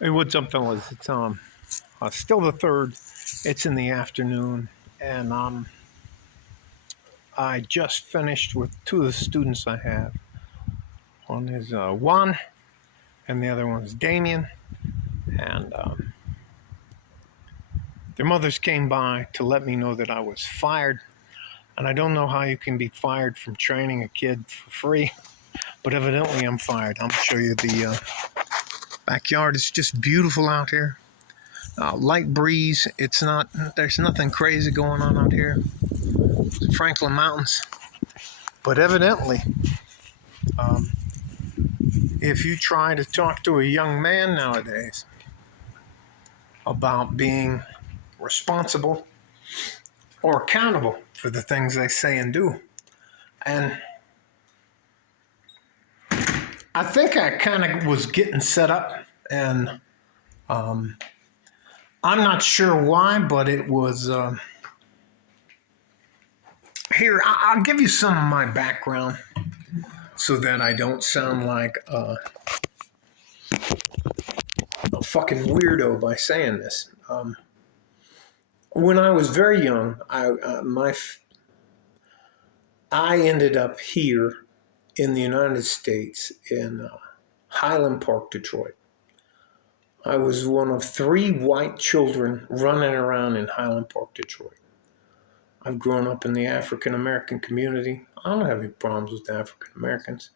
Hey, what's up, fellas? It's still the third. It's in the afternoon, and I just finished with two of the students I have. One is Juan, and the other one is Damien. And their mothers came by to let me know that I was fired. And I don't know how you can be fired from training a kid for free, but evidently I'm fired. I'm gonna show you the backyard. It's just beautiful out here. Light breeze. It's not. There's nothing crazy going on out here. Franklin Mountains. But evidently, um, if you try to talk to a young man nowadays about being responsible or accountable for the things they say and do, and I think I kind of was getting set up, and um, I'm not sure why, but it was. Here, I'll give you some of my background so that I don't sound like a fucking weirdo by saying this. When I was very young, I ended up here in the United States in Highland Park, Detroit. I was one of three white children running around in Highland Park, Detroit. I've grown up in the African American community. I don't have any problems with African Americans.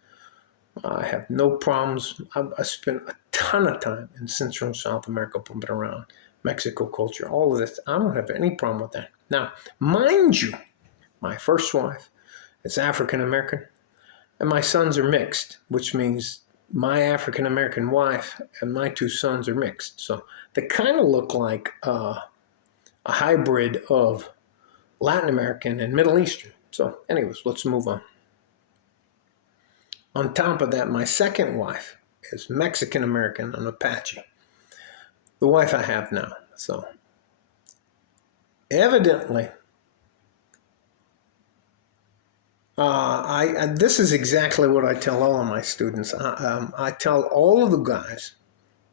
I have no problems. I spent a ton of time in Central and South America bumping around, Mexico culture, all of this. I don't have any problem with that. Now, mind you, my first wife is African American, and my sons are mixed, which means my African American wife and my two sons are mixed. So they kind of look like a hybrid of Latin American and Middle Eastern. So, anyways, let's move on. On top of that, my second wife is Mexican American and Apache, the wife I have now. So, evidently, this is exactly what I tell all of my students. I tell all of the guys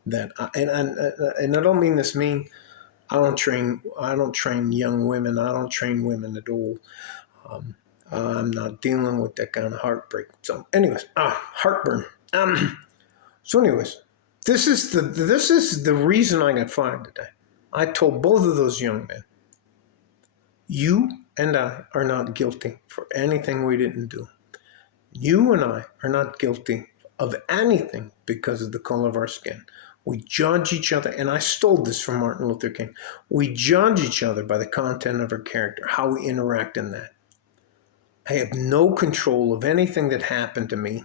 that, and I don't mean this mean. I don't train young women. I don't train women at all. I'm not dealing with that kind of heartbreak. So, anyways, heartburn. So, anyways, this is the reason I got fired today. I told both of those young men, you and I are not guilty for anything we didn't do. You and I are not guilty of anything because of the color of our skin. We judge each other, and I stole this from Martin Luther King. We judge each other by the content of our character, how we interact in that. I have no control of anything that happened to me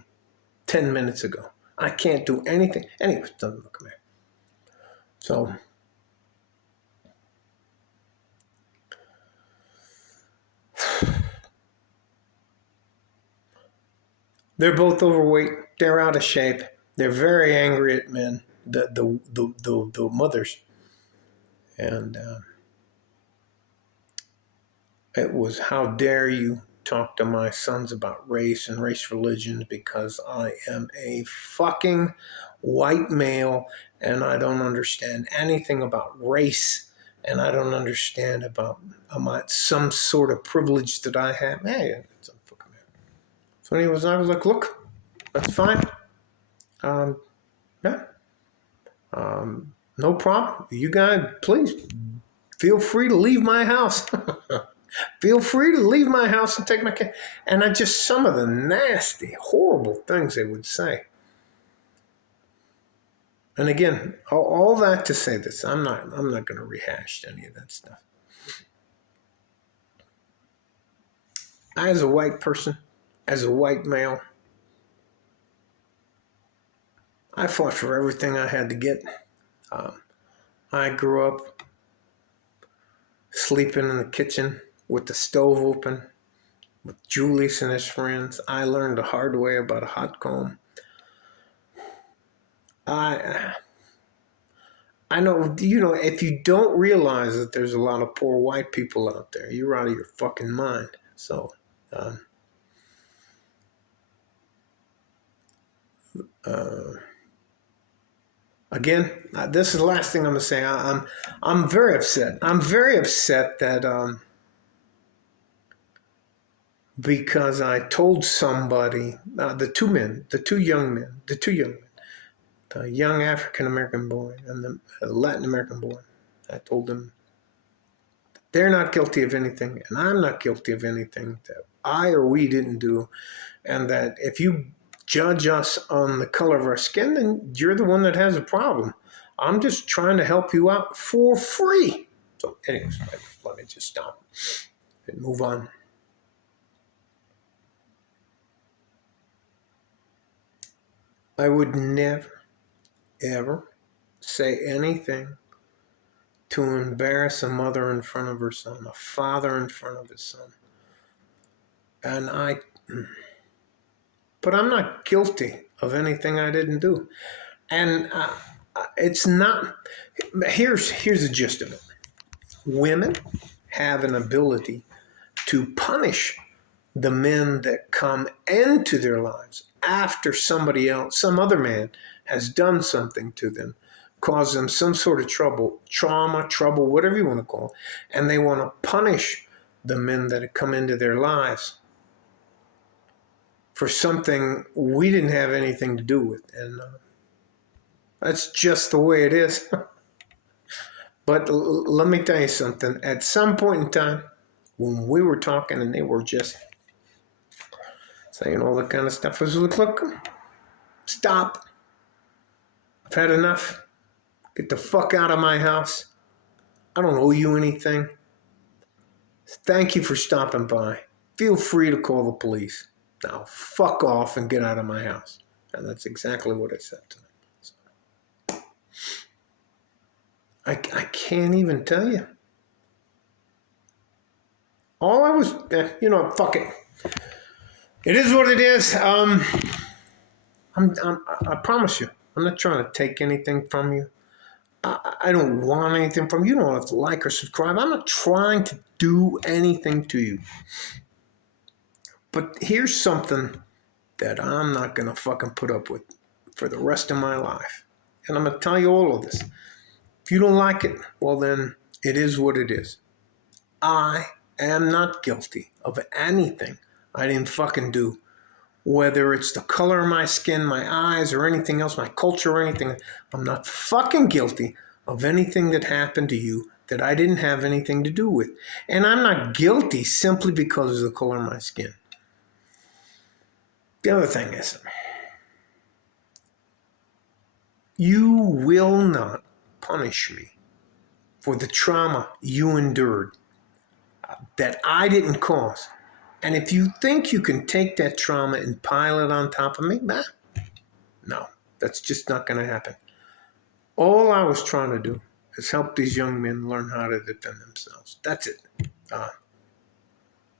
10 minutes ago. I can't do anything. Anyway, doesn't look at me. So, they're both overweight. They're out of shape. They're very angry at men, the mothers. And it was, how dare you talk to my sons about race and race religions, because I am a fucking white male and I don't understand anything about race, and I don't understand about some sort of privilege that I have. Hey, it's a fucking man. So anyways, I was like, look, that's fine. Yeah. No problem. You guys, please feel free to leave my house. Feel free to leave my house and take my cat. And some of the nasty, horrible things they would say. And again, all that to say this, I'm not going to rehash any of that stuff. I, as a white person, as a white male, I fought for everything I had to get. I grew up sleeping in the kitchen with the stove open with Julius and his friends. I learned the hard way about a hot comb. I know, if you don't realize that there's a lot of poor white people out there, you're out of your fucking mind. So, uh, Again, this is the last thing I'm gonna say. I'm very upset. I'm very upset that because I told somebody, the two young men, the young African American boy and the Latin American boy, I told them they're not guilty of anything, and I'm not guilty of anything that I or we didn't do, and that if you judge us on the color of our skin, then you're the one that has a problem. I'm just trying to help you out for free. So, anyways, let me just stop and move on. I would never, ever say anything to embarrass a mother in front of her son, a father in front of his son. But I'm not guilty of anything I didn't do. And it's not, here's the gist of it. Women have an ability to punish the men that come into their lives after somebody else, some other man has done something to them, caused them some sort of trauma, whatever you want to call it, and they want to punish the men that have come into their lives for something we didn't have anything to do with. And that's just the way it is. But let me tell you something. At some point in time, when we were talking and they were just saying all that kind of stuff, I was like, look, stop. I've had enough. Get the fuck out of my house. I don't owe you anything. Thank you for stopping by. Feel free to call the police. Now, fuck off and get out of my house. And that's exactly what I said to them. So, I can't even tell you. All I was, fuck it. It is what it is. I promise you, I'm not trying to take anything from you. I don't want anything from you. You don't have to like or subscribe. I'm not trying to do anything to you. But here's something that I'm not going to fucking put up with for the rest of my life. And I'm going to tell you all of this. If you don't like it, well then, it is what it is. I am not guilty of anything I didn't fucking do. Whether it's the color of my skin, my eyes, or anything else, my culture or anything, I'm not fucking guilty of anything that happened to you that I didn't have anything to do with. And I'm not guilty simply because of the color of my skin. The other thing is, you will not punish me for the trauma you endured that I didn't cause. And if you think you can take that trauma and pile it on top of me, no, that's just not going to happen. All I was trying to do is help these young men learn how to defend themselves. That's it.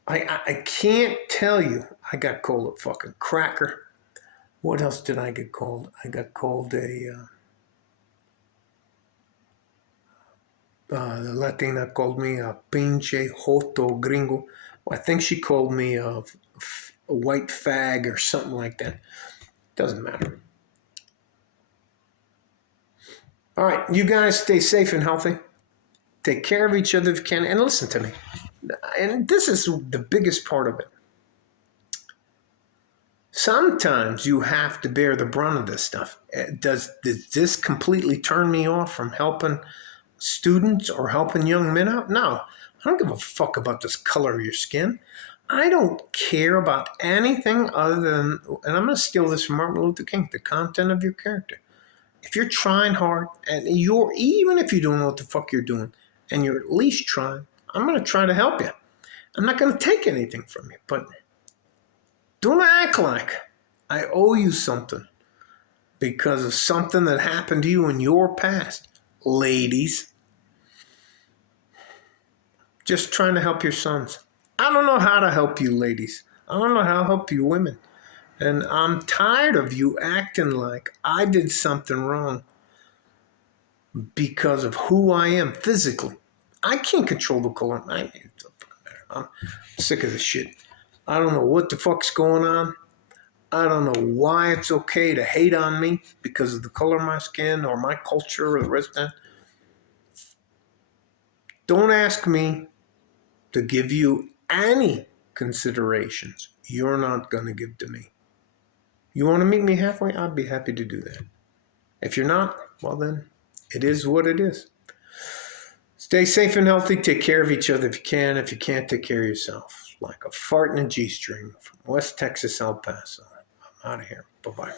I can't tell you. I got called a fucking cracker. What else did I get called? I got called the Latina called me a pinche joto gringo. I think she called me a white fag or something like that. Doesn't matter. All right, you guys stay safe and healthy. Take care of each other if you can. And listen to me. And this is the biggest part of it. Sometimes you have to bear the brunt of this stuff. Does this completely turn me off from helping students or helping young men out? No. I don't give a fuck about this color of your skin. I don't care about anything other than, and I'm going to steal this from Martin Luther King, the content of your character. If you're trying hard, and even if you don't know what the fuck you're doing, and you're at least trying, I'm going to try to help you. I'm not going to take anything from you, but don't act like I owe you something because of something that happened to you in your past, ladies. Just trying to help your sons. I don't know how to help you ladies. I don't know how to help you women. And I'm tired of you acting like I did something wrong because of who I am physically. I can't control the color. I'm sick of this shit. I don't know what the fuck's going on. I don't know why it's okay to hate on me because of the color of my skin or my culture or the rest of that. Don't ask me to give you any considerations you're not going to give to me. You want to meet me halfway? I'd be happy to do that. If you're not, well then, it is what it is. Stay safe and healthy. Take care of each other if you can. If you can't, take care of yourself. Like a fart in a G-string from West Texas, El Paso. I'm out of here. Bye-bye.